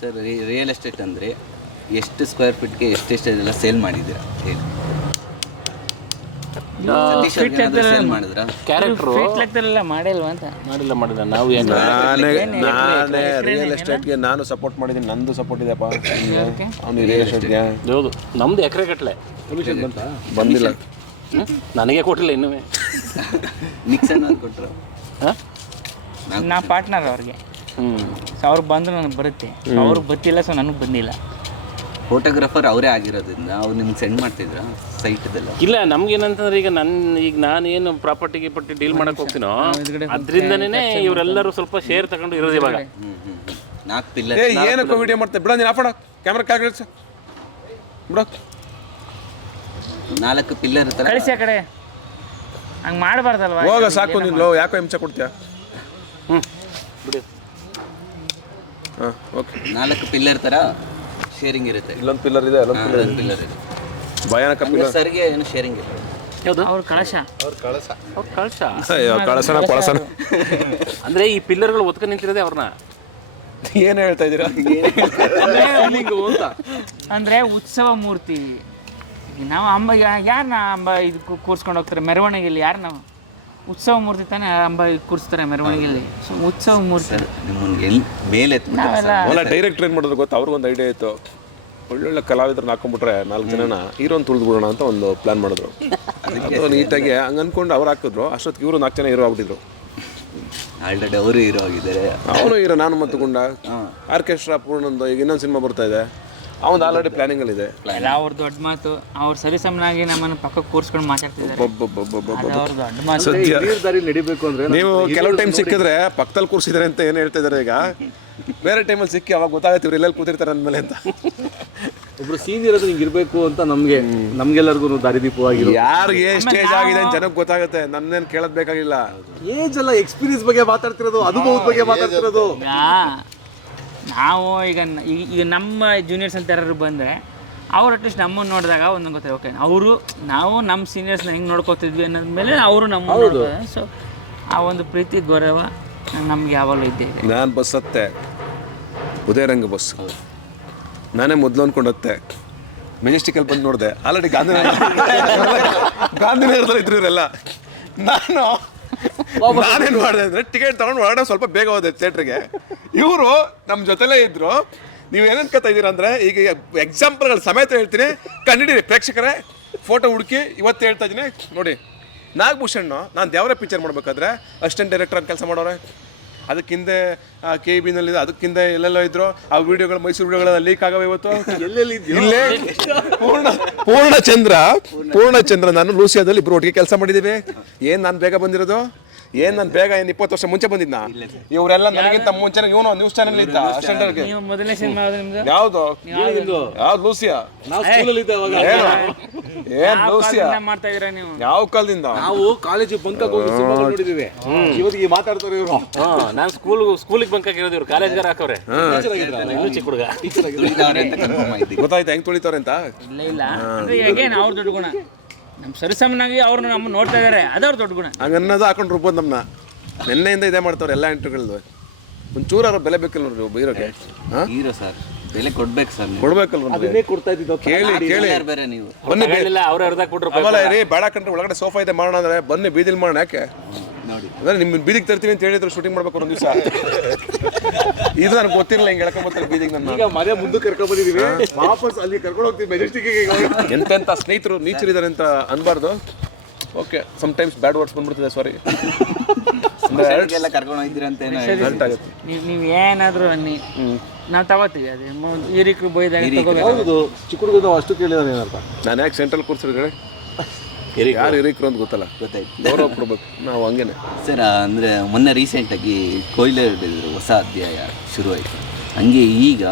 Sir real estate ಅಂದರೆ ಎಷ್ಟು square ಫೀಟ್ಗೆ ಎಷ್ಟೆಷ್ಟೆಲ್ಲ sale ಮಾಡಿದ್ದೀರಾ? ಹೇಳಿ. ಸತೀಶ್ ಅವ್ರಿಗೆ ಏನಾದ್ರು ಸೇಲ್ ಮಾಡಿದ್ರಾ? ಕ್ಯಾರೆಕ್ಟ್ರು ಫೀಟ್ ಲೆಕ್ಕದಲ್ಲೆಲ್ಲ ಮಾಡಿಲ್ವಾ ಅಂತ? ಮಾಡಿಲ್ಲ ಮಾಡಿಲ್ಲ. ನಾವು ಏನು? ನಾನೇ ನಾನೇ ರಿಯಲ್ ಎಸ್ಟೇಟ್ಗೆ ನಾನು ಸಪೋರ್ಟ್ ಮಾಡಿದೀನಿ ನಂದು ಸಪೋರ್ಟ್ ಇದೆಯಪ್ಪ. ಅವನು ರಿಯಲ್ ಎಸ್ಟೇಟ್ಗೆ ಹೌದು ನಮ್ದು ಎಕರೆ ಗಟ್ಟಲೆ ಬಂದಿಲ್ಲ. ನನಗೆ ಕೊಟ್ಟಿಲ್ಲ ಇನ್ನೂ ನಿಕ್ಸನ್ ಕೊಟ್ಟರು ಹಾಂ? ನಾ ಪಾರ್ಟ್ನರ್ ಅವ್ರಿಗೆ. ಸೊ ಅವ್ರಿಗೆ ಬಂದ್ರೆ ನನಗೆ ಬರುತ್ತೆ. ಅವ್ರಿಗೆ ಗೊತ್ತಿಲ್ಲ ಸೊ ನನಗೆ ಬಂದಿಲ್ಲ. ಫೋಟೋಗ್ರಾಫರ್ ಅವರೇ ಆಗಿರೋದ್ರಿಂದ ಅವ್ರು ನಿಮ್ಗೆ ಸೆಂಡ್ ಮಾಡ್ತಿದ್ರ? ಸೈಟ್ದೆಲ್ಲ ಇಲ್ಲ ನಮ್ಗೇನಂತಂದ್ರೆ ಈಗ ನನ್ನ ಈಗ ನಾನೇನು ಪ್ರಾಪರ್ಟಿ ಗಿಪರ್ಟಿ ಡೀಲ್ ಮಾಡಕ್ ಹೋಗ್ತೀನೋ ಅದ್ರಿಂದನೇ ಇವರೆಲ್ಲರೂ ಸ್ವಲ್ಪ ಶೇರ್ ತಗೊಂಡು ಇರೋದು ಇವಾಗ. ಹ್ಞೂ ಹ್ಞೂ ನಾಲ್ಕು ಏ ಪಿಲ್ಲರ್ ಏನಕ್ಕೋ ವಿಡಿಯೋ ಮಾಡ್ತೆ ಬಿಡ ನೀನು ಆಫ್ ಕ್ಯಾಮ್ರಾ ಕಾಗಿಳಿಸ ಬಿಡ. ನಾಲ್ಕು ಪಿಲ್ಲರ್ ಇರ್ತಾರೆ ಕಳಿಸಿ ಆ ಕಡೆ. ಹಂಗೆ ಮಾಡಬಾರ್ದಲ್ವಾ? ಹೋಗ ಸಾಕು ನೀನು. ಯಾಕೋ ಹಿಂಸೆ ಕೊಡ್ತೀಯ? ಹ್ಞೂ ಬಿಡಿ ಓಕೆ ನಾಲ್ಕು ಪಿಲ್ಲರ್ ತರ ಶೇರಿಂಗ್ ಇರುತ್ತೆ. ಇಲ್ಲೊಂದು ಪಿಲ್ಲರ್ ಇದೆ ಅಲ್ಲೊಂದು ಹಾಂ ಪಿಲ್ಲರ್ ಇದೆ. ಭಯಾನಕ ಪಿಲ್ಲರ್ ಸರ್ಗೆ ಏನು ಶೇರಿಂಗ್ ಇಲ್ಲ. ಯಾವುದು? ಅವ್ರ ಕಳಶ. ಅವ್ರ ಕಳ್ಸ. ಅಯ್ಯೋ ಕಳಸನ ಪಳಸನ. ಅಂದ್ರೆ ಈ ಪಿಲ್ಲರ್ಗಳು ಒತ್ಕೊಂಡು ನಿಂತಿರೋದೆ ಅವ್ರನ್ನ? ಏನು ಹೇಳ್ತಾ ಇದ್ದೀರಾ? ಅಂದ್ರೆ ಉತ್ಸವ ಮೂರ್ತಿ. ಈಗ ನಾವು ಅಂಬ ಯಾರನ್ನ ಅಂಬ ಇದು ಕೂರ್ಸ್ಕೊಂಡು ಹೋಗ್ತಾರೆ? ಮೆರವಣಿಗೆಯಲ್ಲಿ ಯಾರು ನಾವು ಉತ್ಸವ ಮೂರ್ತಿ ತಾನೇ ಅಂಬ ಕೂರಿಸ್ತಾರೆ ಮೆರವಣಿಗೆಯಲ್ಲಿ. ಸೊ ಉತ್ಸವ ಮೂರ್ತಿ. ನಿಮ್ಮನ್ನ ಎಲ್ಲಿ ಮೇಲೆ ಅವನ ಡೈರೆಕ್ಟ್ ಏನು ಮಾಡಿದ್ರು ಗೊತ್ತಾ? ಅವ್ರಿಗೊಂದು ಐಡಿಯಾ ಇತ್ತು. ಒಳ್ಳೊಳ್ಳೆ ಕಲಾವಿದ್ರನ್ನ ಹಾಕೊಂಡ್ಬಿಟ್ರೆ ನಾಲ್ಕು ಜನನ ಹೀರೋನ್ ತುಳಿದ್ಬಿಡೋಣ ಅಂತ ಒಂದು ಪ್ಲಾನ್ ಮಾಡಿದ್ರು. ಅದು ನೀಟಾಗಿ ಹಂಗೆ ಅನ್ಕೊಂಡು ಅವ್ರು ಹಾಕಿದ್ರು. ಅಷ್ಟೊತ್ತಿಗೆ ಇವರು ನಾಲ್ಕು ಜನ ಹೀರೋ ಆಗ್ಬಿಟ್ಟಿದ್ರು. ಆಲ್ರೆಡಿ ಅವರು ಹೀರೋ ಆಗಿದ್ದಾರೆ. ಅವನು ಹೀರೋ ನಾನು ಮತ್ತು ಗುಂಡ. ಆರ್ಕೆಸ್ಟ್ರಾ ಪೂರ್ಣಂದು ಈಗ ಇನ್ನೊಂದು ಸಿನಿಮಾ ಬರ್ತಾ ಇದೆ. ಅವನು ಆಲ್ರೆಡಿ ಇದೆ. ಎಲ್ಲ ಅವ್ರ ದೊಡ್ಡ ಮಾತು ಅವ್ರು ಸರಿಸಮನಾಗಿ ನಮ್ಮನ್ನು ಪಕ್ಕಕ್ಕೆ ಕೂರ್ಸ್ಕೊಂಡು ಮಾತಾಡ್ತಿದ್ದಾರೆ. ಅದು ಅವ್ರ ದೊಡ್ಡ ಮಾತು. ಅಂದ್ರೆ ನೀವು ಕೆಲವು ಟೈಮ್ ಸಿಕ್ಕಿದ್ರೆ ಪಕ್ಕದಲ್ಲಿ ಕೂರಿಸಿದ್ದಾರೆ ಅಂತ ಏನು ಹೇಳ್ತಾ ಇದ್ದಾರೆ ಈಗ? ಬೇರೆ ಟೈಮಲ್ಲಿ ಸಿಕ್ಕಿ ಅವಾಗ ಗೊತ್ತಾಗುತ್ತೆ ಇವ್ರು ಎಲ್ಲೆಲ್ಲಿ ಕೂತಿರ್ತಾರೆ ಅಂದಮೇಲೆ ಅಂತ. ಒಬ್ರು ಸೀನಿಯರ್ ಅದು ಹಿಂಗೆ ಇರಬೇಕು ಅಂತ ನಮಗೆ ನಮ್ಗೆಲ್ಲರಿಗೂ ದಾರಿದೀಪವಾಗಿರೋ ಯಾರಿಗೆ ಸ್ಟೇಜ್ ಆಗಿದೆ ಅಂತ ಜನಕ್ಕೆ ಗೊತ್ತಾಗುತ್ತೆ ನನ್ನೇನು ಕೇಳೋದ್ ಬೇಕಾಗಿಲ್ಲ. ಏಜ್ ಎಲ್ಲ ಎಕ್ಸ್ಪೀರಿಯನ್ಸ್ ಬಗ್ಗೆ ಮಾತಾಡ್ತಿರೋದು ಅನುಭವದ ಬಗ್ಗೆ ಮಾತಾಡ್ತಿರೋದು. ಈಗ ನಾವು ಈಗ ಈಗ ಈಗ ನಮ್ಮ ಜೂನಿಯರ್ಸ್ ಅಂತ ಯಾರು ಬಂದರೆ ಅವ್ರು ಅಟ್ಲೀಸ್ಟ್ ನಮ್ಮನ್ನು ನೋಡಿದಾಗ ಒಂದು ಗೊತ್ತಾಗ ಓಕೆ ಅವರು ನಾವು ನಮ್ಮ ಸೀನಿಯರ್ಸ್ನ ಹೆಂಗೆ ನೋಡ್ಕೋತಿದ್ವಿ ಅನ್ನೋದ ಮೇಲೆ ಅವರು ನಮ್ಮ ಸೊ ಆ ಒಂದು ಪ್ರೀತಿ ಗೌರವ ನಮ್ಗೆ ಯಾವಾಗಲೂ ಇದ್ದೇ ಇದೆ. ನಾನು ಬಸ್ ಹತ್ತೆ. ಉದಯರಂಗ ಬಸ್. ನಾನೇ ಮೊದಲು ಅಂದ್ಕೊಂಡತ್ತೆ ಮೆಜೆಸ್ಟಿಕಲ್ಲಿ ಬಂದು ನೋಡಿದೆ. ಆಲ್ರೆಡಿ ಗಾಂಧಿನಗರ ಗಾಂಧಿನಗರದಲ್ಲಿ ಇದ್ರು ಇವರೆಲ್ಲ. ನಾನು ನಾನೇನು ಮಾಡಿದೆ ಅಂದರೆ ಟಿಕೆಟ್ ತಗೊಂಡು ಹೊರಡೋ ಸ್ವಲ್ಪ ಬೇಗ ಹೋದೆ ಥಿಯೇಟ್ರಿಗೆ ಇವರು ನಮ್ಮ ಜೊತೆಲೇ ಇದ್ರು. ನೀವು ಏನು ಅನ್ಕೋತಾ ಇದ್ದೀರಾ ಅಂದ್ರೆ ಈಗ ಎಕ್ಸಾಂಪಲ್ಗಳ ಸಮೇತ ಹೇಳ್ತೀನಿ. ಕಂಡಿಡೀರಿ ಪ್ರೇಕ್ಷಕರೇ ಫೋಟೋ ಹುಡುಕಿ ಇವತ್ತು ಹೇಳ್ತಾ ಇದ್ದೀನಿ. ನೋಡಿ ನಾಗಭೂಷಣ್ಣು ನಾನು ದೇವರ ಪಿಕ್ಚರ್ ಮಾಡಬೇಕಾದ್ರೆ ಅಸಿಸ್ಟೆಂಟ್ ಡೈರೆಕ್ಟರ್ ಅಂತ ಕೆಲಸ ಮಾಡೋರೆ. ಅದಕ್ಕಿಂತ ಕೆ ಬಿನಲ್ಲಿ ಅದಕ್ಕಿಂತ ಎಲ್ಲೆಲ್ಲೋ ಇದ್ರು ಆ ವಿಡಿಯೋಗಳು ಮೈಸೂರು ವಿಡಿಯೋಗಳೆಲ್ಲ ಲೀಕ್ ಆಗವೆ ಇವತ್ತು. ಇಲ್ಲೇ ಪೂರ್ಣ ಪೂರ್ಣಚಂದ್ರ ಪೂರ್ಣಚಂದ್ರ. ನಾನು ಲೂಸಿಯಾದಲ್ಲಿ ಇಬ್ರು ಒಟ್ಟಿಗೆ ಕೆಲಸ ಮಾಡಿದ್ದೀವಿ. ಏನು ನಾನು ಬೇಗ ಬಂದಿರೋದು? ಏನು ನಾನು ಬೇಗ ಏನು ಇಪ್ಪತ್ತು ವರ್ಷ ಮುಂಚೆ ಬಂದಿದ್ನ? ಇವರೆಲ್ಲ ನನಗಿಂತ ಮುಂಚೆ ಇವನು ನ್ಯೂಸ್ ಚಾನಲ್ ಇದ್ದ ಅಸಿಸ್ಟೆಂಟ್ ನೀವು ಮೊದಲನೇ ಸಿನಿಮಾ ಯಾವ್ದು ನಿಮ್ದು? ಯಾವುದು? ಯಾವ್ದು? ಲೂಸಿಯಾ? ನಾವು ಸ್ಕೂಲಲ್ಲಿ ಇದ್ದಾವಾಗ ಏನು ಏನ್? ಯಾವ ಲೂಸಿಯಾ ಕಾಲದಿಂದ ಮಾಡ್ತಾ ಇದೀರಾ ನೀವು? ಯಾವ ಕಾಲದಿಂದ? ನಾವು ಕಾಲೇಜಿಗೆ ಬಂಕ ಹೋಗಿ ಸಿನಿಮಾ ನೋಡಿದೀವಿ. ಇವತ್ತಿಗೆ ಮಾತಾಡ್ತಾರೆ ಇವರು. ಹಾಂ ನಾನು ಸ್ಕೂಲ್ ಸ್ಕೂಲಿಗೆ ಬಂಕ್ ಆಗಿರೋದು ಇವ್ರು. ಕಾಲೇಜ್ಗಾರ ಹಾಕವ್ರೆ. ಇನ್ನೂ ಚಿಕ್ಕ ಹುಡುಗ. ತುಳಿದವ್ರೆ ಅಂತ ಕನ್ಫರ್ಮ್ ಆಗಿದ್ದೀವಿ ಗೊತ್ತಾಯ್ತು? ಹೆಂಗ್ ತುಳಿತವ್ರೆ ಅಂತ? ಇಲ್ಲ ಇಲ್ಲ. ಅಂದ್ರೆ ಅಗೇನ್ ಅವ್ರ ದುಡ್ಡು ಗುಣ? ನಮ್ಮ ಸರಿಸಮನಾಗಿ ಅವ್ರು ನಮ್ಮ ನೋಡ್ತಾ ಇದ್ದಾರೆ ಅದವ್ರ ದೊಡ್ಡ ಗುಣ. ಹಂಗನ್ನೋದು ಹಾಕೊಂಡು ರುಬ್ಬೋದು ನಮ್ಮನ್ನ ನಿನ್ನೆಯಿಂದ ಇದೇ ಮಾಡ್ತಾವ್ರೆ ಎಲ್ಲ ಇಂಟರ್ವ್ಯೂಗಳದ್ದು ಒಂಚೂರು ಅವ್ರ ಬೆಲೆ ಬೇಕಿಲ್ಲ ನೋಡ್ರಿ ಒಬ್ಬ ಹೀರೋಗೆ. ಹಾಂ? ಹೀರೋ ಸರ್ ಬೆಲೆ ಕೊಡ್ಬೇಕು ಸರ್ ನೀವು. ಕೊಡ್ಬೇಕಲ್ವ? ಅದನ್ನೇ ಕೊಡ್ತಾ ಇದ್ದಿದ್ದು ಕೇಳಿ ಕೇಳಿ. ಯಾರು ಬೇರೆ ನೀವು. ಬನ್ನಿ ಬೇ- ಇಲ್ಲ ಅವ್ರು ಅರ್ಧ ಕೊಟ್ರು ಆಮೇಲೆ ರೀ ಬೇಡ ಕಂಡ್ರೆ ಒಳಗಡೆ ಸೋಫಾ ಇದೆ ಮಾಡೋಣ ಅಂದ್ರೆ ಬನ್ನಿ ಬೀದಿಲ್ ಮಾಡೋಣ ಯಾಕೆ? ನೋಡಿ. ಅಂದ್ರೆ ನಿಮ್ಮ ಬೀದಿಗೆ ತರ್ತೀವಿ ಅಂತ ಹೇಳಿದ್ರು ಶೂಟಿಂಗ್ ಮಾಡ್ಬೇಕು ಒಂದು ದಿವಸ. ಇದು ನನಗೆ ಗೊತ್ತಿರಲಿಲ್ಲ ಹಿಂಗೆ ಎಳ್ಕೊಂಬರ್ತಾರೆ ಬೀದಿಗೆ ನನ್ನ ಈಗ ಮನೆ ಮುಂದೆ ಕರ್ಕೊಂಡ್ ಬಂದಿದೀವಿ. ವಾಪಸ್ ಅಲ್ಲಿ ಕರ್ಕೊಂಡು ಹೋಗ್ತೀವಿ ಮೆಜೆಸ್ಟಿಕ್ಗೆ ಎಂತೆಂಥ ಸ್ನೇಹಿತರು ನೀಚರಿದ್ದಾರೆ ಅಂತ ಅನ್ಬಾರ್ದು. ಓಕೆ ಸಮ್ಟೈಮ್ಸ್ ಬ್ಯಾಡ್ ವರ್ಡ್ಸ್ ಬಂದ್ಬಿಡ್ತಿದೆ ಸಾರಿ ಎಲ್ಲ ಕರ್ಕೊಂಡು ಹೋಗಿದ್ದೀರಂತೆ ಏನೋ ಹೇಳಿ. ಆಗುತ್ತೆ. ನೀವು ನೀವು ಏನಾದರೂ ಅನ್ನಿ. ನಾವು ತಗೋತೀವಿ ಅದೇ. ಈ ಹಿರಿಕರು ಬೈದಾಗ ತಗೋಬೇಕು ಹೌದು ಚಿಕ್ಕ ಹುಡುಗದ ಅಷ್ಟು ಕೇಳಿದಾರೆ ಏನಂತ ನಾನು ಯಾಕೆ ಸೆಂಟ್ರಲ್ ಕೂರ್ಸಿದ್ರೆ ಯಾರು ಹಿರೀಕರು ಅಂತ ಗೊತ್ತಲ್ಲ? ಗೊತ್ತಾಯ್ತು. ಗೌರವ ಕೊಡ್ಬೇಕು. ನಾವು ಹಂಗೇನೆ. ಸರ್ ಅಂದರೆ ಮೊನ್ನೆ ರೀಸೆಂಟಾಗಿ ಕೊಯ್ಲೆ ಹಿಡಿದ್ರು ಹೊಸ ಅಧ್ಯಾಯ ಶುರುವಾಯಿತು. ಹಂಗೆ ಈಗ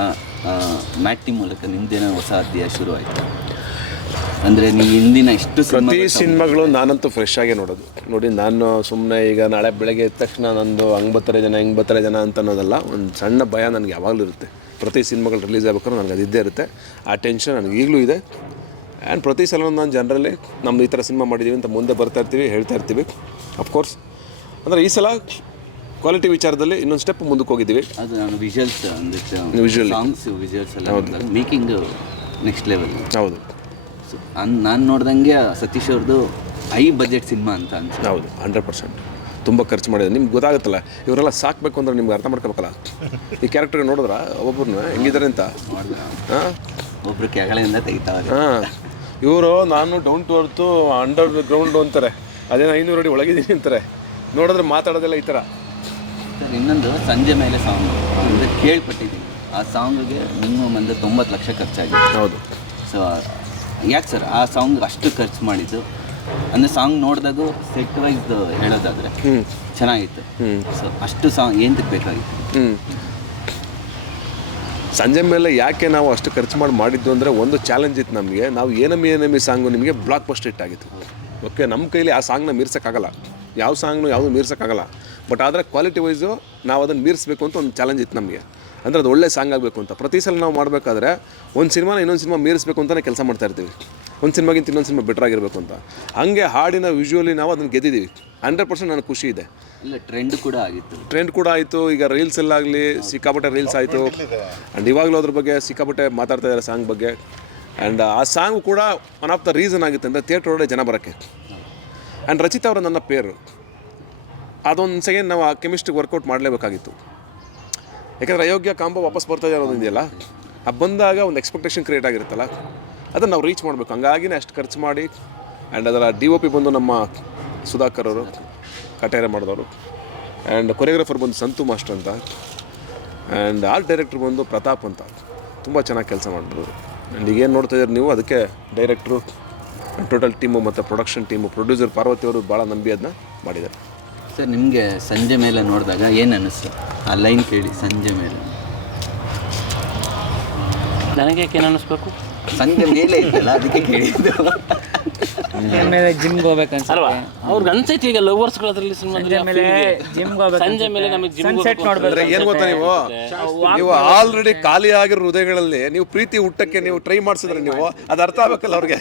ಮ್ಯಾಟಿ ಮೂಲಕ ನಿಮ್ದೇನೋ ಹೊಸ ಅಧ್ಯಾಯ ಶುರುವಾಯಿತು. ಅಂದರೆ ನೀವು ಹಿಂದಿನ ಇಷ್ಟು ಪ್ರತಿ ಸಿನಿಮಾಗಳು ನಾನಂತೂ ಫ್ರೆಶ್ ಆಗಿ ನೋಡೋದು. ನೋಡಿ ನಾನು ಸುಮ್ಮನೆ ಈಗ ನಾಳೆ ಬೆಳಗ್ಗೆ ಎದ್ದ ತಕ್ಷಣ ನಂದು ಹಂಗೆ ಬರ್ತಾರೆ ಜನ ಹಿಂಗೆ ಬರ್ತಾರೆ ಜನ ಅಂತ ಅನ್ನೋದಲ್ಲ ಒಂದು ಸಣ್ಣ ಭಯ ನನಗೆ ಯಾವಾಗಲೂ ಇರುತ್ತೆ. ಪ್ರತಿ ಸಿನಿಮಾಗಳು ರಿಲೀಸ್ ಆಗ್ಬೇಕಾದ್ರೆ ನನಗೆ ಅದಿದ್ದೇ ಇದ್ದೇ ಇರುತ್ತೆ. ಆ ಟೆನ್ಷನ್ ನನಗೆ ಈಗಲೂ ಇದೆ. ಆ್ಯಂಡ್ ಪ್ರತಿ ಸಲ ನಾನು ಜನರಲ್ಲಿ ನಮ್ದು ಈ ಥರ ಸಿನಿಮಾ ಮಾಡಿದ್ದೀವಿ ಅಂತ ಮುಂದೆ ಬರ್ತಾ ಇರ್ತೀವಿ ಹೇಳ್ತಾ ಇರ್ತೀವಿ. ಅಫ್ಕೋರ್ಸ್ ಅಂದರೆ ಈ ಸಲ ಕ್ವಾಲಿಟಿ ವಿಚಾರದಲ್ಲಿ ಇನ್ನೊಂದು ಸ್ಟೆಪ್ ಮುಂದಕ್ಕೆ ಹೋಗಿದ್ದೀವಿ. ಅದು ನಾನು ವಿಜುವಲ್ಸ್ ಅಂದರೆ ವಿಜುವಲ್ ಸಾಂಗ್ಸ್ ವಿಜುವಲ್ಸ್ ಎಲ್ಲ ಮೇಕಿಂಗ್ ನೆಕ್ಸ್ಟ್ ಲೆವೆಲ್ ಹೌದು. ನಾನು ನೋಡ್ದಂಗೆ ಸತೀಶ್ ಅವ್ರದ್ದು ಐ ಬಜೆಟ್ ಸಿನಿಮಾ ಅಂತ ಅನ್ಸುತ್ತೆ. ಹೌದು ಹಂಡ್ರೆಡ್ ಪರ್ಸೆಂಟ್ ತುಂಬ ಖರ್ಚು ಮಾಡಿದೆ ನಿಮ್ಗೆ ಗೊತ್ತಾಗುತ್ತಲ್ಲ ಇವರೆಲ್ಲ ಸಾಕಬೇಕು ಅಂದ್ರೆ ನಿಮ್ಗೆ ಅರ್ಥ ಮಾಡ್ಕೋಬೇಕಲ್ಲ? ಈ ಕ್ಯಾರೆಕ್ಟರ್ ನೋಡಿದ್ರ? ಒಬ್ಬೊಬ್ಬರು ಹೆಂಗಿದ್ದಾರೆ ಅಂತ? ಒಬ್ಬರು ಹಾಂ? ತೆಗಿತಾವೆ ಹಾಂ. ಇವರು ನಾನು down to earth underground ಅಂತಾರೆ. ಅದೇನು ಐನೂರು ಅಡಿ ಒಳಗಿದ್ದೀನಿ ಅಂತಾರೆ. ನೋಡಿದ್ರೆ ಮಾತಾಡೋದೆಲ್ಲ ಈ ಥರ. ಸರ್ ಇನ್ನೊಂದು ಸಂಜೆ ಮೇಲೆ ಸಾಂಗ್ ಅಂದರೆ ಕೇಳ್ಪಟ್ಟಿದ್ದೀನಿ. ಆ ಸಾಂಗಿಗೆ ಮಿನಿಮಮ್ ಅಂದರೆ ತೊಂಬತ್ತು ಲಕ್ಷ ಖರ್ಚಾಗಿದೆ. ಹೌದು. ಸೊ ಯಾಕೆ ಸರ್ ಆ ಸಾಂಗ್ ಅಷ್ಟು ಖರ್ಚು ಮಾಡಿದ್ದು? ಅಂದರೆ ಸಾಂಗ್ ನೋಡಿದಾಗ ಸೆಟ್ ವೈಸ್ ಹೇಳೋದಾದರೆ ಹ್ಞೂ ಚೆನ್ನಾಗಿತ್ತು. ಹ್ಞೂ ಸೊ ಅಷ್ಟು ಸಾಂಗ್ ಏನಕ್ಕೆ ಬೇಕಾಗಿತ್ತು? ಹ್ಞೂ ಸಂಜೆ ಮೇಲೆ ಯಾಕೆ ನಾವು ಅಷ್ಟು ಖರ್ಚು ಮಾಡಿ ಮಾಡಿದ್ದು ಅಂದರೆ ಒಂದು ಚಾಲೆಂಜ್ ಇತ್ತು ನಮಗೆ. ನಾವು ಏನಮ್ಮ ಏನಮಿ ಸಾಂಗು ನಿಮಗೆ ಬ್ಲಾಕ್ ಬಸ್ಟ್ ಹಿಟ್ ಆಗಿತ್ತು. ಓಕೆ ನಮ್ಮ ಕೈಲಿ ಆ ಸಾಂಗ್ನ ಮೀರ್ಸೋಕ್ಕಾಗಲ್ಲ. ಯಾವ ಸಾಂಗ್ನು ಯಾವುದು ಮೀರ್ಸೋಕ್ಕಾಗಲ್ಲ. ಬಟ್ ಆದರೆ ಕ್ವಾಲಿಟಿ ವೈಸು ನಾವು ಅದನ್ನು ಮೀರಿಸಬೇಕು ಅಂತ ಒಂದು ಚಾಲೆಂಜ್ ಇತ್ತು ನಮಗೆ. ಅಂದರೆ ಅದು ಒಳ್ಳೆ ಸಾಂಗ್ ಆಗಬೇಕು ಅಂತ. ಪ್ರತಿ ಸಲ ನಾವು ಮಾಡಬೇಕಾದ್ರೆ ಒಂದು ಸಿನಿಮಾನ ಇನ್ನೊಂದು ಸಿನಿಮಾ ಮೀರಿಸಬೇಕು ಅಂತಲೇ ಕೆಲಸ ಮಾಡ್ತಾ ಇರ್ತೀವಿ. ಒಂದು ಸಿನಿಮಾಗಿಂತ ಇನ್ನೊಂದು ಸಿನಿಮಾ ಬೆಟರ್ ಆಗಿರಬೇಕು ಅಂತ. ಹಾಗೆ ಹಾಡಿನ ವಿಜುವಲಿ ನಾವು ಅದನ್ನು ಗೆದ್ದಿದ್ದೀವಿ ಹಂಡ್ರೆಡ್ ಪರ್ಸೆಂಟ್ ನನಗೆ ಖುಷಿ ಇದೆ. ಇಲ್ಲ ಟ್ರೆಂಡ್ ಕೂಡ ಆಗಿತ್ತು. ಟ್ರೆಂಡ್ ಕೂಡ ಆಯಿತು ಈಗ ರೀಲ್ಸ್ ಆಗಲಿ ಸಿಕ್ಕಾಪಟ್ಟೆ ರೀಲ್ಸ್ ಆಯಿತು. ಆ್ಯಂಡ್ ಇವಾಗಲೂ ಅದ್ರ ಬಗ್ಗೆ ಸಿಕ್ಕಾಪಟ್ಟೆ ಮಾತಾಡ್ತಾ ಇದ್ದಾರೆ ಸಾಂಗ್ ಬಗ್ಗೆ. ಆ್ಯಂಡ್ ಆ ಸಾಂಗ್ ಕೂಡ ಒನ್ ಆಫ್ ದ ರೀಸನ್ ಆಗುತ್ತೆ ಅಂದರೆ ಥಿಯೇಟರ್ ಒಳಗಡೆ ಜನ ಬರೋಕ್ಕೆ. ಆ್ಯಂಡ್ ರಚಿತಾ ಅವರು ನನ್ನ ಪೇರು. ಅದೊಂದು ಸೆಕೆಂಡ್ ನಾವು ಆ ಕೆಮಿಸ್ಟ್ರಿಗೆ ವರ್ಕೌಟ್ ಮಾಡಲೇಬೇಕಾಗಿತ್ತು. ಯಾಕಂದರೆ ಅಯೋಗ್ಯ ಕಾಂಬೋ ವಾಪಸ್ ಬರ್ತಾ ಇದೆ ಇದೆಯಲ್ಲ ಆ ಬಂದಾಗ ಒಂದು ಎಕ್ಸ್ಪೆಕ್ಟೇಷನ್ ಕ್ರಿಯೇಟ್ ಆಗಿರುತ್ತಲ್ಲ ಅದನ್ನು ನಾವು ರೀಚ್ ಮಾಡಬೇಕು. ಹಂಗಾಗಿನೇ ಅಷ್ಟು ಖರ್ಚು ಮಾಡಿ ಆ್ಯಂಡ್ ಅದರ ಡಿ ಒ ಪಿ ಬಂದು ನಮ್ಮ ಸುಧಾಕರ್ ಅವರು ಕಟೇರೆ ಮಾಡಿದವರು. ಆ್ಯಂಡ್ ಕೊರಿಯೋಗ್ರಾಫರ್ ಬಂದು ಸಂತು ಮಾಸ್ಟರ್ ಅಂತ. ಆ್ಯಂಡ್ ಆರ್ಟ್ ಡೈರೆಕ್ಟ್ರ್ ಬಂದು ಪ್ರತಾಪ್ ಅಂತ. ತುಂಬ ಚೆನ್ನಾಗಿ ಕೆಲಸ ಮಾಡಿದ್ರು ಆ್ಯಂಡ್ ಈಗೇನು ನೋಡ್ತಾ ಇದ್ದೀರಿ ನೀವು? ಅದಕ್ಕೆ ಡೈರೆಕ್ಟ್ರು ಟೋಟಲ್ ಟೀಮು ಮತ್ತು ಪ್ರೊಡಕ್ಷನ್ ಟೀಮು ಪ್ರೊಡ್ಯೂಸರ್ ಪಾರ್ವತಿ ಅವರು ಭಾಳ ನಂಬಿ ಅದನ್ನ ಮಾಡಿದ್ದಾರೆ. ಸರ್ ನಿಮಗೆ ಸಂಜೆ ಮೇಲೆ ನೋಡಿದಾಗ ಏನು ಅನ್ನಿಸ್ತು ಆ ಲೈನ್ ಕೇಳಿ ಸಂಜೆ ಮೇಲೆ. ನನಗೆ ಯಾಕೆ ಏನು ಅನ್ನಿಸ್ಬೇಕು ಸಂಜೆ ಮೇಲೆ ಇದೆಯಲ್ಲ ಅದಕ್ಕೆ ಕೇಳಿದ್ದು. ಆಮೇಲೆ ಜಿಮ್ಗೆ ಹೋಗ್ಬೇಕು ಅಲ್ವಾ? ಅವ್ರಿಗೆ ಅನ್ಸೈತಿ ಈಗ ಲವರ್ಸ್ಗಳು ಅದ್ರಲ್ಲಿ ಸಂಜೆ ಮೇಲೆ ಜಿಮ್ಗೆ ಹೋಗ್ಬೇಕು ಸಂಜೆ ಮೇಲೆ ನಮಗೆ ಜಿಮ್ ಸೆಟ್ ಅಂದರೆ ನೋಡ್ಬೇಕು ಏನು ಗೊತ್ತಾ ನೀವು? ನೀವು ಆಲ್ರೆಡಿ ಖಾಲಿ ಆಗಿರೋ ಹೃದಯಗಳಲ್ಲಿ ನೀವು ಪ್ರೀತಿ ಹುಟ್ಟಕ್ಕೆ ನೀವು ಟ್ರೈ ಮಾಡಿಸಿದ್ರೆ ನೀವು ಅದು ಅರ್ಥ ಆಗ್ಬೇಕಲ್ಲ ಅವ್ರಿಗೆ.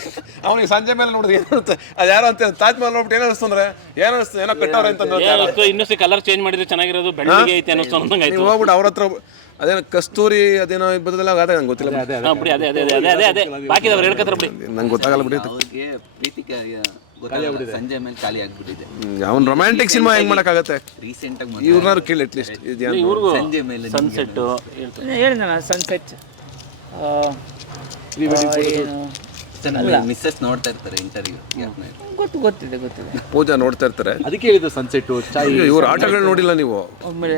ಅವ್ನಿಗೆ ಸಂಜೆ ಮೇಲೆ ನೋಡಿದ್ರೆ ಏನು ಅನ್ಸುತ್ತೆ ಅದು ಯಾರೋ ಅಂತ ತಾಜ್ ಮಹಲ್ ನೋಡ್ಬಿಟ್ಟು ಏನು ಅನಿಸ್ತು ಅಂದ್ರೆ? ಏನು ಅನಿಸ್ತು? ಏನೋ ಕಟ್ಟವ್ರೆ ಅಂತ ಅಂದ್ರು. ಇನ್ನೊಂದು ಕಲರ್ ಚೇಂಜ್ ಮಾಡಿದ್ರೆ ಚೆನ್ನಾಗಿರೋದು ಬೆಳಗ್ಗೆ ಐತೆ ಅನ್ನಿಸ್ತು ಅನ್ನಂಗೆ ನೀವು ಹೋಗ್ಬಿಟ್ಟು ಅವ್ರ ಹತ್ರ ಅದೇನೋ ಕಸ್ತೂರಿ ಅದೇನೋ ಬದಲ ಅದೇ ನಂಗೆ ಗೊತ್ತಿಲ್ಲ. ಬಾಕಿ ಬಿಡಿ ಅದೇ ಅದೇ ಅದೇ ಅದೇ ಅದೇ ಅದೇ. ಬಾಕಿದವ್ರು ಬಿಡಿ. ನಂಗೆ ಗೊತ್ತಾಗಲ್ಲ ಬಿಡಿ. ಅವ್ರಿಗೆ ಪ್ರೀತಿ ಸಂಜೆ ಮೇಲೆ ಖಾಲಿ ಆಗ್ಬಿಟ್ಟಿದೆ. ಅವ್ನು ರೊಮ್ಯಾಂಟಿಕ್ ಸಿನಿಮಾ ಹೆಂಗ್ ಮಾಡಕ್ಕಾಗತ್ತೆ? ರೀಸೆಂಟಾಗಿ ಇವ್ರನ್ನಾರು ಕೇಳಿ ಅಟ್ಲೀಸ್ಟ್ ಇವ್ರಿಗೂ ಸಂಜೆ ಮೇಲೆ ಸನ್ಸೆಟ್ ಹೇಳಿದ ಸನ್ಸೆಟ್ ಏನು? ಮಿಸ್ಸಸ್ ನೋಡ್ತಾ ಇರ್ತಾರೆ ಇಂಟರ್ವ್ಯೂ ಗೊತ್ತು ಗೊತ್ತಿದೆ ಗೊತ್ತಿದೆ. ಪೂಜಾ ನೋಡ್ತಾ ಇರ್ತಾರೆ. ಅದಕ್ಕೆ ಹೇಳಿದ್ರು ಸನ್ಸೆಟ್ ಚಾಯ್ ಇವ್ರ ಆಟಗಳು ನೋಡಿಲ್ಲ ನೀವು. ಆಮೇಲೆ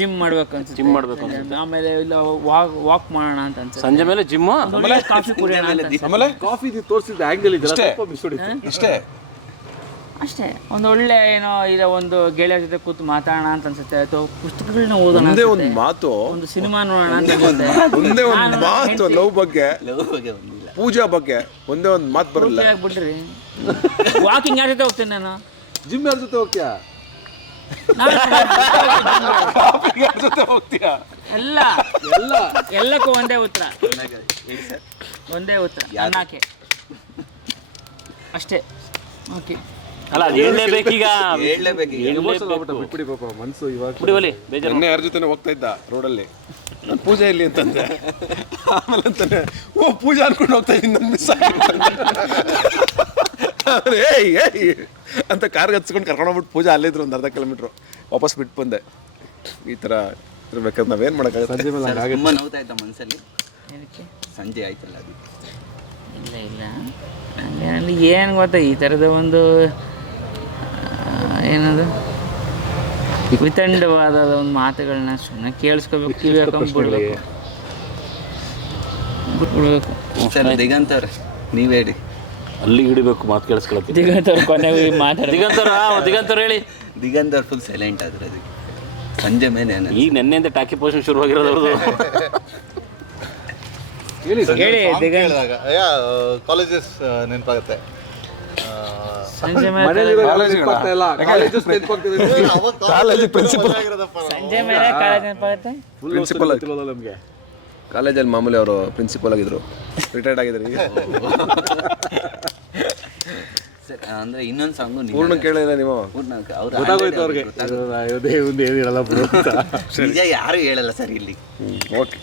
ಜಿಮ್ ಮಾಡ್ಬೇಕು ಅನ್ಸುತ್ತೆ. ಜಿಮ್ ಮಾಡ್ಬೇಕು ಆಮೇಲೆ ಇಲ್ಲ ವಾಕ್ ವಾಕ್ ಮಾಡೋಣ ಅಂತ ಅನ್ಸುತ್ತೆ. ಸಂಜೆ ಮೇಲೆ ಜಿಮ್ ಆಮೇಲೆ ಕಾಫಿ ಕುಡಿಯೋಣ ಅಂತ ಅನ್ಸುತ್ತೆ. ಆಮೇಲೆ? ಕಾಫಿ ತೋರಿಸಿದ ಆಂಗಲ್ ಇದೆಲ್ಲ ಅಷ್ಟೇ. ಸ್ವಲ್ಪ ಅಷ್ಟೇ ಅಷ್ಟೇ. ಒಂದು ಒಳ್ಳೆ ಏನೋ ಇಲ್ಲ ಒಂದು ಗೆಳೆಯರ ಜೊತೆ ಕೂತು ಮಾತಾಡೋಣ ಅಂತ ಅನ್ಸುತ್ತೆ. ಅಥವಾ ಪುಸ್ತಕಗಳನ್ನ ಓದೋಣ ಒಂದೇ ಒಂದು. ಮಾತು. ಒಂದು ಸಿನಿಮಾ ನೋಡೋಣ ಅಂತ ಅನ್ಸುತ್ತೆ. ಒಂದೇ ಒಂದು ಮಾತು ಲವ್ ಬಗ್ಗೆ. ಲವ್ ಬಗ್ಗೆ ಪೂಜಾ ಬಗ್ಗೆ ಒಂದೇ ಒಂದು ಮಾತು ಬರಲ್ಲ. ಬಿಡ್ರಿ ವಾಕಿಂಗ್ ಯಾರ ಜೊತೆ ಹೋಗ್ತೀನಿ ನಾನು? ಜಿಮ್ ಯಾರ ಜೊತೆ ಹೋಗ್ತೀಯಾ? ನಾನು ಜೊತೆ ಹೋಗ್ತೀಯಾ? ಎಲ್ಲ. ಎಲ್ಲ. ಎಲ್ಲಕ್ಕೂ ಒಂದೇ ಉತ್ತರ. ಒಂದೇ ಉತ್ತರ. ಅನ್ನಕ್ಕೆ ಅಷ್ಟೇ. ಓಕೆ ಅಲ್ಲ ಅದು ಹೇಳಲೇಬೇಕೀಗ ಹೇಳಲೇಬೇಕು ಬಿಟ್ಬಿಡಿ ಪಾಪ ಮನ್ಸು ಇವಾಗ ಬೇಜಾರು. ಯಾರ ಜೊತೆ ಹೋಗ್ತಾ ಇದ್ದ ರೋಡಲ್ಲಿ. ನಾನು ಪೂಜೆ ಇಲ್ಲಿ ಅಂತಂದೆ. ಆಮೇಲೆ ಅಂತಾನೆ ಓ ಪೂಜೆ ಅನ್ಕೊಂಡು ಹೋಗ್ತಾ ಇದ್ದೀನಿ ನನ್ನ ಮಿಸ್ ಏಯ್ ಏಯ್ ಅಂತ ಕಾರ್ಗೆ ಹಚ್ಕೊಂಡು ಕರ್ಕೊಂಡು ಹೋಗ್ಬಿಟ್ಟು ಪೂಜೆ ಅಲ್ಲಿದ್ರು ಒಂದು ಅರ್ಧ ಕಿಲೋಮೀಟ್ರು. ವಾಪಸ್ ಬಿಟ್ಟು ಬಂದೆ. ಈ ಥರ ಇರ್ಬೇಕಾದ್ರೆ ನಾವೇನು ಮಾಡೋಕ್ಕಾಗುತ್ತೆ? ಸಂಜೆ ಮೇಲೆ ಹಾಗೆ ತುಂಬ ನೋವ್ತಾ ಇದ್ದ ಮನಸ್ಸಲ್ಲಿ ಸಂಜೆ ಆಯ್ತಲ್ಲ ಅದಕ್ಕೆ ಇಲ್ಲ ಇಲ್ಲ. ಹಂಗೇನಲ್ಲಿ. ಏನು ಗೊತ್ತಾ ಈ ಥರದ ಒಂದು ಏನದು ವಿತಂಡವಾದ ಒಂದು ಮಾತುಗಳನ್ನ ಸುಮ್ಮನೆ ಕೇಳಿಸ್ಕೋಬೇಕು. ಕಿವಿ ಹಾಕೊಂಡ್ಬಿಡ್ಬೇಕು ಬಿಟ್ಬಿಡ್ಬೇಕು. ಸರ್ ದಿಗಂತ್ ಅವ್ರೆ ನೀವ್ ಹೇಳಿ. ಅಲ್ಲಿ ಹಿಡಿಬೇಕು ಮಾತು ಕೇಳಿಸ್ಕೊಳತ್ತೆ ದಿಗಂತವ್ರು ಕೊನೆಗೆ ಮಾತಾಡಿ ದಿಗಂತರ ದಿಗಂತರ ಹೇಳಿ. ದಿಗಂತ್ ಫುಲ್ ಸೈಲೆಂಟ್ ಆದ್ರೆ ಅದಕ್ಕೆ. ಸಂಜೆ ಮೇಲೆ ಈಗ ನೆನ್ನೆಯಿಂದ ಟಾಕಿ ಪೋಷನ್ ಶುರು ಆಗಿರೋದು ಅವ್ರದ್ದು ಹೇಳಿ ಕಾಲೇಜಸ್ ನೆನಪಾಗುತ್ತೆ. ಸಂಜೆ ಮೇಲೆ ಮನೇಲಿ ನೆನಪಾಗ್ತಾ ಇಲ್ಲ? ಕಾಲೇಜಸ್ ನೆನಪಾಗ್ತಿದೆ ಕಾಲೇಜ್ ಪ್ರಿನ್ಸಿಪಲ್ ಸಂಜೆ ಮೇಲೆ ಕಾಲೇಜ್ ನೆನಪಾಗುತ್ತೆ Principal ಆಗಿ. ಗೊತ್ತಿರೋಲ್ಲ ನಮಗೆ? ಕಾಲೇಜಲ್ಲಿ ಮಾಮೂಲಿ ಅವರು ಪ್ರಿನ್ಸಿಪಲ್ ಆಗಿದ್ರು. ರಿಟೈರ್ಡ್ ಆಗಿದ್ರು ಈಗ. ಸರ್ ಅಂದ್ರೆ ಇನ್ನೊಂದು ಸಾಂಗು ಪೂರ್ಣ ಕೇಳಿಲ್ಲ ನೀವು. ಅವ್ರು ಗೊತ್ತಾಗೋಯ್ತು ಅವ್ರಿಗೆ. ಒಂದು ಏನಿರಲ್ಲ ನಿಜ ಯಾರು ಹೇಳಲ್ಲ ಸರ್ ಇಲ್ಲಿ? ಓಕೆ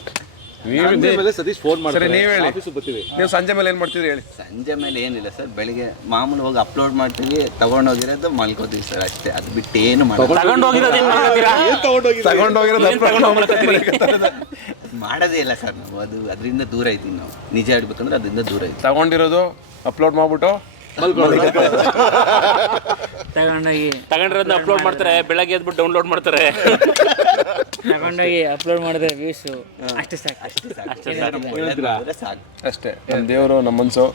ಮೇಲೆ ಸತೀಶ್ ಫೋನ್ ಸರಿ ಮಾಡ್ತಾರೆ. ನೀವು ಹೇಳಿ. ಆಫೀಸಿಗೆ ಬರ್ತೀವಿ ನೀವು ಸಂಜೆ ಮೇಲೆ ಏನ್ ಮಾಡ್ತೀರಿ ಹೇಳಿ. ಸಂಜೆ ಮೇಲೆ ಏನಿಲ್ಲ ಸರ್ ಬೆಳಿಗ್ಗೆ ಮಾಮೂಲಿ ಹೋಗಿ ಅಪ್ಲೋಡ್ ಮಾಡ್ತೀವಿ ತಗೊಂಡೋಗಿರೋದು ಮಲ್ಕೋತೀವಿ ಸರ್ ಅಷ್ಟೇ. ಅದು ಬಿಟ್ಟು ಏನು? ತಗೊಂಡೋಗಿರೋದು ಹೋಗ್ಲಕತ್ತೀರಿ? ಮಾಡೋದೇ ಇಲ್ಲ ಸರ್ ನಾವು. ಅದು ಅದರಿಂದ ದೂರ ಇದ್ದೀವಿ ನಾವು. ನಿಜ ಹೇಳ್ಬೇಕಂದ್ರೆ ಅದರಿಂದ ದೂರ ಐತಿ. ತಗೊಂಡಿರೋದು ಅಪ್ಲೋಡ್ ಮಾಡ್ಬಿಟ್ಟು ತಗೊಂಡೋಗಿ ತಗೊಂಡಿರೋದನ್ನ ಅಪ್ಲೋಡ್ ಮಾಡ್ತಾರೆ ಬೆಳಗ್ಗೆ ಎದ್ಬಿಟ್ಟು ಡೌನ್ಲೋಡ್ ಮಾಡ್ತಾರೆ. ತಗೊಂಡೋಗಿ ಅಪ್ಲೋಡ್ ಮಾಡಿದ್ರೆ ವ್ಯೂಸು ಅಷ್ಟೇ ಸಾಕು. ಅಷ್ಟೇ ನಮ್ಮ ದೇವರು ನಮ್ಮ ಮನಸ್ಸು